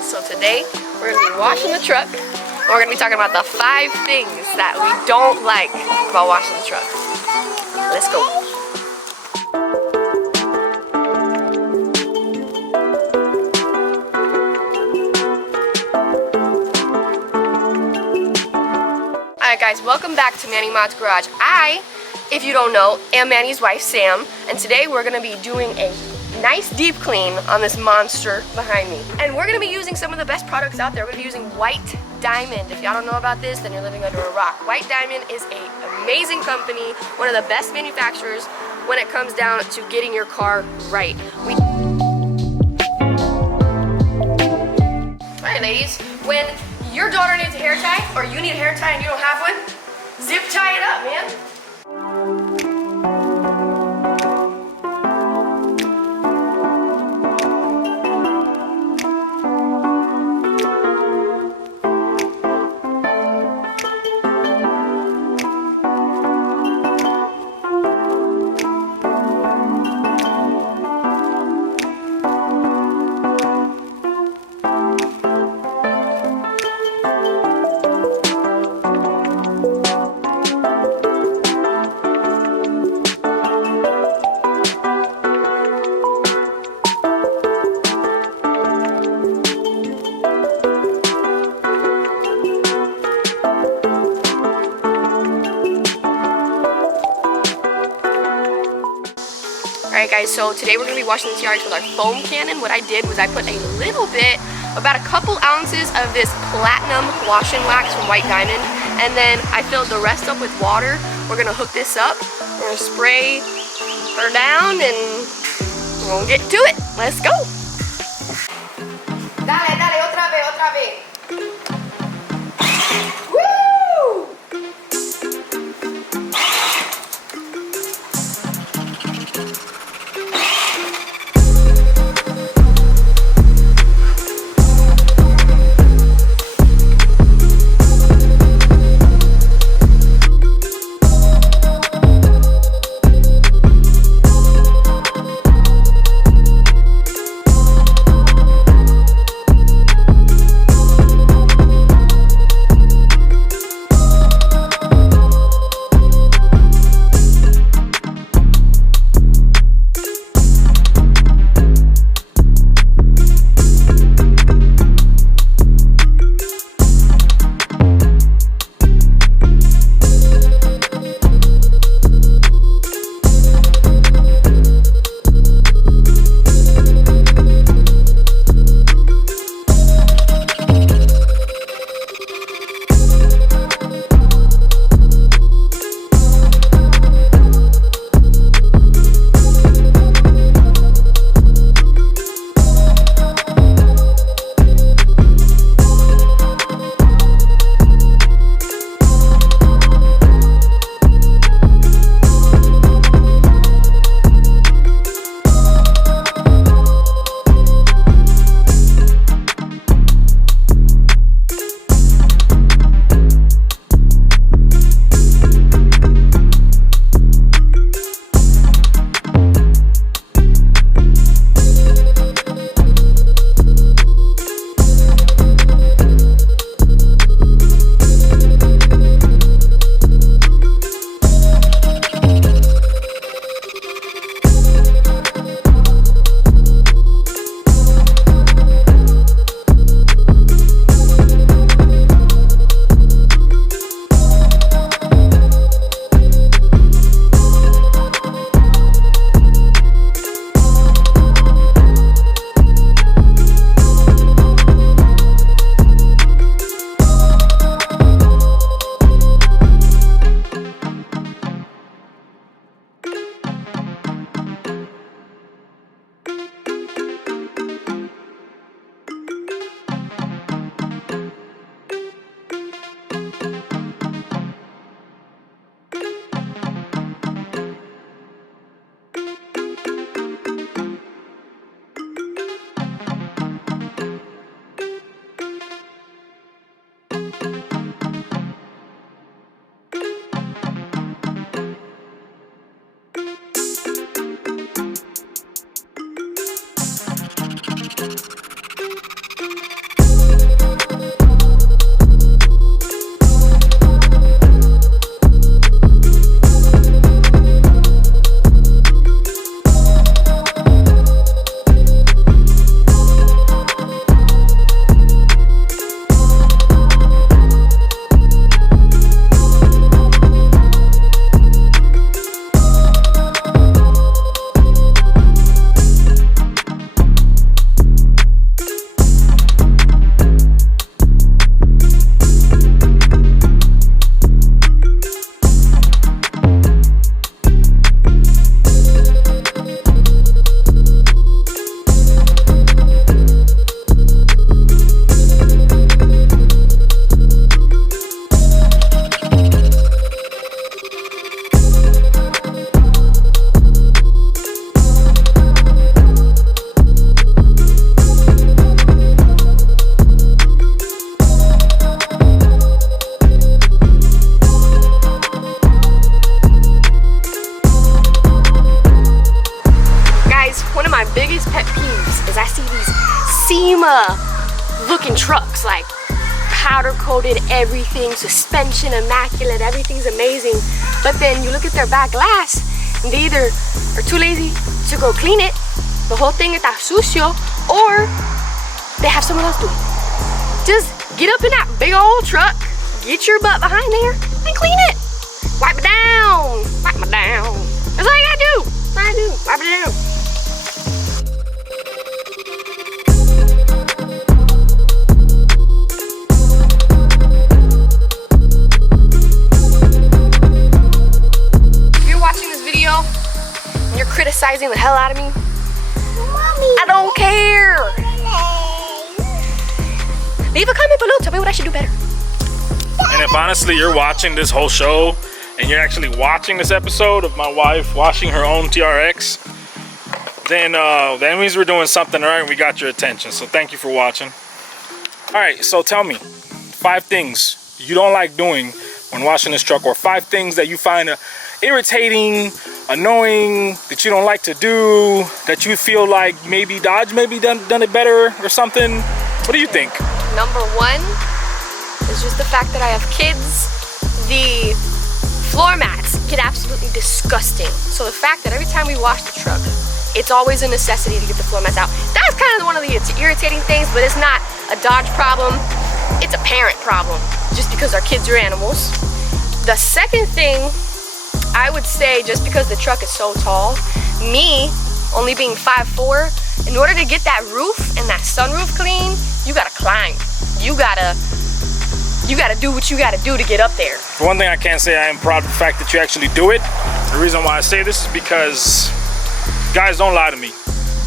guys, so today we're going to be washing the truck. And we're going to be talking about the 5 things that we don't like about washing the truck. Let's go. Alright guys, welcome back to Manny Mod's Garage. If you don't know, am Manny's wife, Sam, and today we're going to be doing a nice deep clean on this monster behind me. And we're going to be using some of the best products out there. We're going to be using White Diamond. If y'all don't know about this, then you're living under a rock. White Diamond is an amazing company, one of the best manufacturers when it comes down to getting your car right. Alright ladies, when your daughter needs a hair tie, or you need a hair tie and you don't have one, zip tie it up, man. Alright guys, so today we're going to be washing the TRX with our foam cannon. What I did was I put a little bit, about a couple ounces of this platinum wash and wax from White Diamond, and then I filled the rest up with water. We're going to hook this up, we're going to spray her down, and we're going to get to it. Let's go! Dale, dale, otra vez, otra vez. looking trucks, like powder coated everything, suspension immaculate, everything's amazing. But then you look at their back glass and they either are too lazy to go clean it, the whole thing está sucio, or they have someone else do it. Just get up in that big old truck, get your butt behind there and clean it. Wipe it down, wipe it down. That's all you gotta do. That's all I do, wipe it down. You're criticizing the hell out of me. Mommy, I don't care. Leave a comment below. Tell me what I should do better. And if honestly you're watching this whole show and you're actually watching this episode of my wife washing her own TRX, then that means we're doing something right and we got your attention. So thank you for watching. All right, so tell me 5 things you don't like doing when washing this truck, or 5 things that you find irritating, annoying, that you don't like to do, that you feel like maybe Dodge maybe done it better or something. What do you think? Number 1 is just the fact that I have kids. The floor mats get absolutely disgusting. So the fact that every time we wash the truck, it's always a necessity to get the floor mats out. That's kind of one of the irritating things, but it's not a Dodge problem. It's a parent problem, just because our kids are animals. The second thing, I would say, just because the truck is so tall, me only being 5'4", in order to get that roof and that sunroof clean, you gotta climb. You gotta do what you gotta do to get up there. For one thing, I can't say I am proud of the fact that you actually do it. The reason why I say this is because guys, don't lie to me.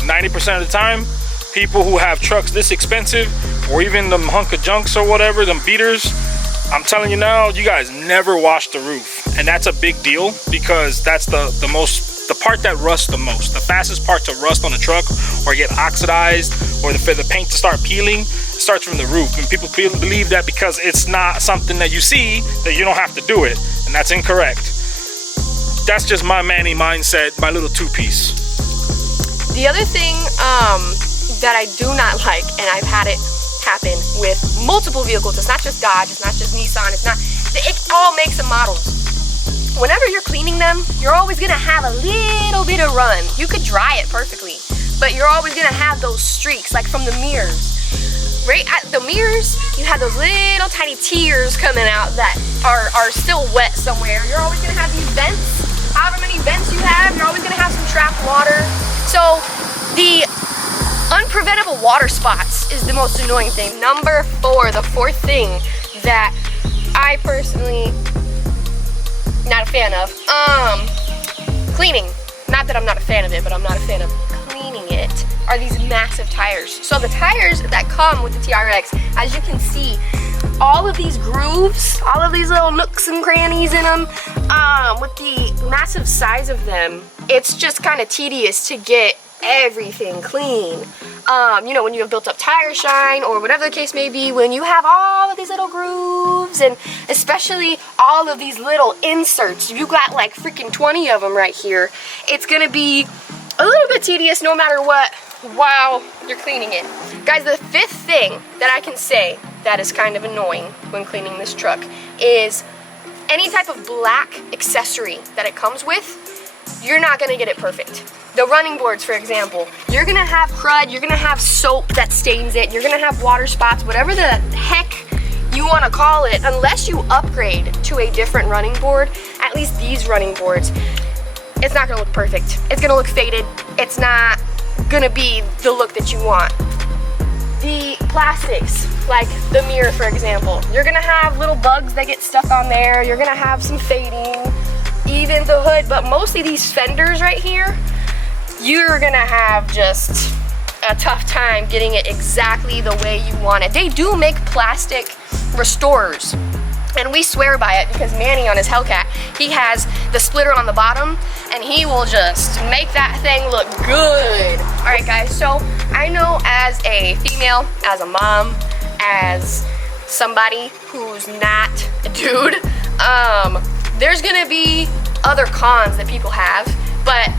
90% of the time, people who have trucks this expensive, or even them hunk of junks or whatever, them beaters, I'm telling you now, you guys never wash the roof. And that's a big deal, because that's the part that rusts the most. The fastest part to rust on a truck or get oxidized, or for the paint to start peeling, starts from the roof. And people believe that because it's not something that you see, that you don't have to do it. And that's incorrect. That's just my Manny mindset, my little 2-piece. The other thing that I do not like, and I've had it happen with multiple vehicles, it's not just Dodge, it's not just Nissan, it all makes and models. Whenever you're cleaning them, you're always gonna have a little bit of run. You could dry it perfectly, but you're always gonna have those streaks, like from the mirrors. Right at the mirrors, you have those little tiny tears coming out that are still wet somewhere. You're always gonna have these vents. However many vents you have, you're always gonna have some trapped water. So the unpreventable water spots is the most annoying thing. Number 4, the 4th thing that I personally not a fan of, cleaning. Not that I'm not a fan of it, but I'm not a fan of cleaning it, are these massive tires. So the tires that come with the TRX, as you can see, all of these grooves, all of these little nooks and crannies in them, with the massive size of them, it's just kind of tedious to get everything clean. You know, when you have built up tire shine or whatever the case may be, when you have all of these little grooves, and especially all of these little inserts, you got like freaking 20 of them right here, it's gonna be a little bit tedious no matter what while you're cleaning it. Guys, the 5th thing that I can say that is kind of annoying when cleaning this truck is any type of black accessory that it comes with, you're not gonna get it perfect. The running boards, for example, you're gonna have crud, you're gonna have soap that stains it, you're gonna have water spots, whatever the heck you wanna call it, unless you upgrade to a different running board. At least these running boards, it's not gonna look perfect. It's gonna look faded. It's not gonna be the look that you want. The plastics, like the mirror, for example, you're gonna have little bugs that get stuck on there, you're gonna have some fading, even the hood, but mostly these fenders right here, you're gonna have just a tough time getting it exactly the way you want it. They do make plastic restorers, and we swear by it because Manny on his HELLCAT, he has the splitter on the bottom, and he will just make that thing look good. All right, guys, so I know as a female, as a mom, as somebody who's not a dude, there's gonna be other cons that people have, but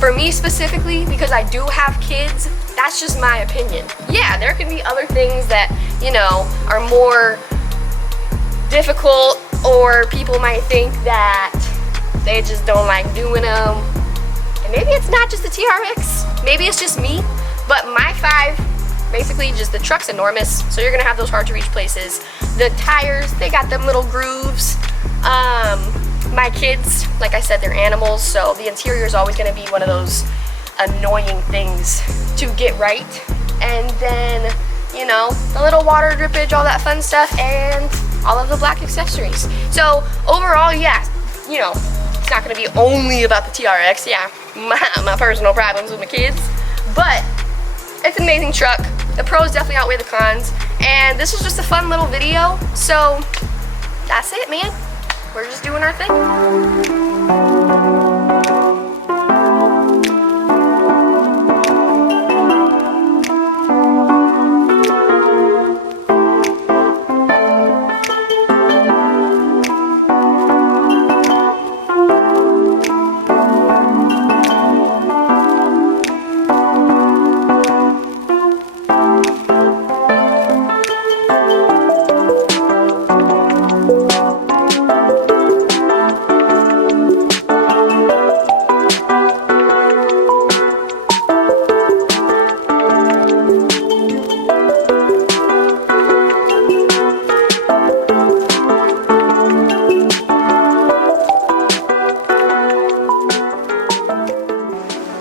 for me specifically, because I do have kids, That's just my opinion. Yeah, there can be other things that, you know, are more difficult, or people might think that they just don't like doing them. And maybe it's not just the TRX, maybe it's just me, but my 5, basically just the truck's enormous, so you're gonna have those hard to reach places. The tires, they got them little grooves. My kids, like I said, they're animals, so the interior is always gonna be one of those annoying things to get right. And then, you know, the little water drippage, all that fun stuff, and all of the black accessories. So overall, yeah, you know, it's not gonna be only about the TRX. Yeah, my personal problems with my kids, but it's an amazing truck. The pros definitely outweigh the cons, and this was just a fun little video. So that's it, man. We're just doing our thing.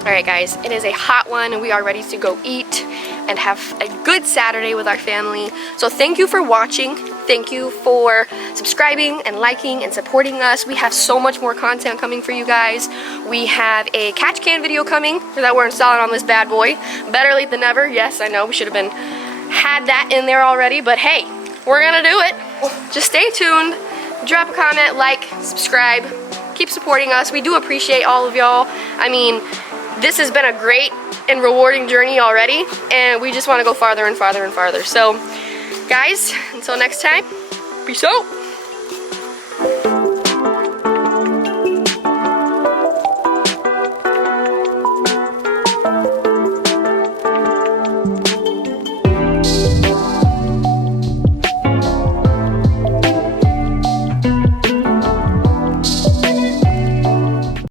Alright guys, it is a hot one and we are ready to go eat and have a good Saturday with our family. So thank you for watching. Thank you for subscribing and liking and supporting us. We have so much more content coming for you guys. We have a catch can video coming that we're installing on this bad boy. Better late than never. Yes, I know we should have had that in there already, but hey, we're gonna do it. Just stay tuned, drop a comment, like, subscribe, keep supporting us. We do appreciate all of y'all. I mean, this has been a great and rewarding journey already, and we just want to go farther and farther and farther. So guys, until next time, peace out.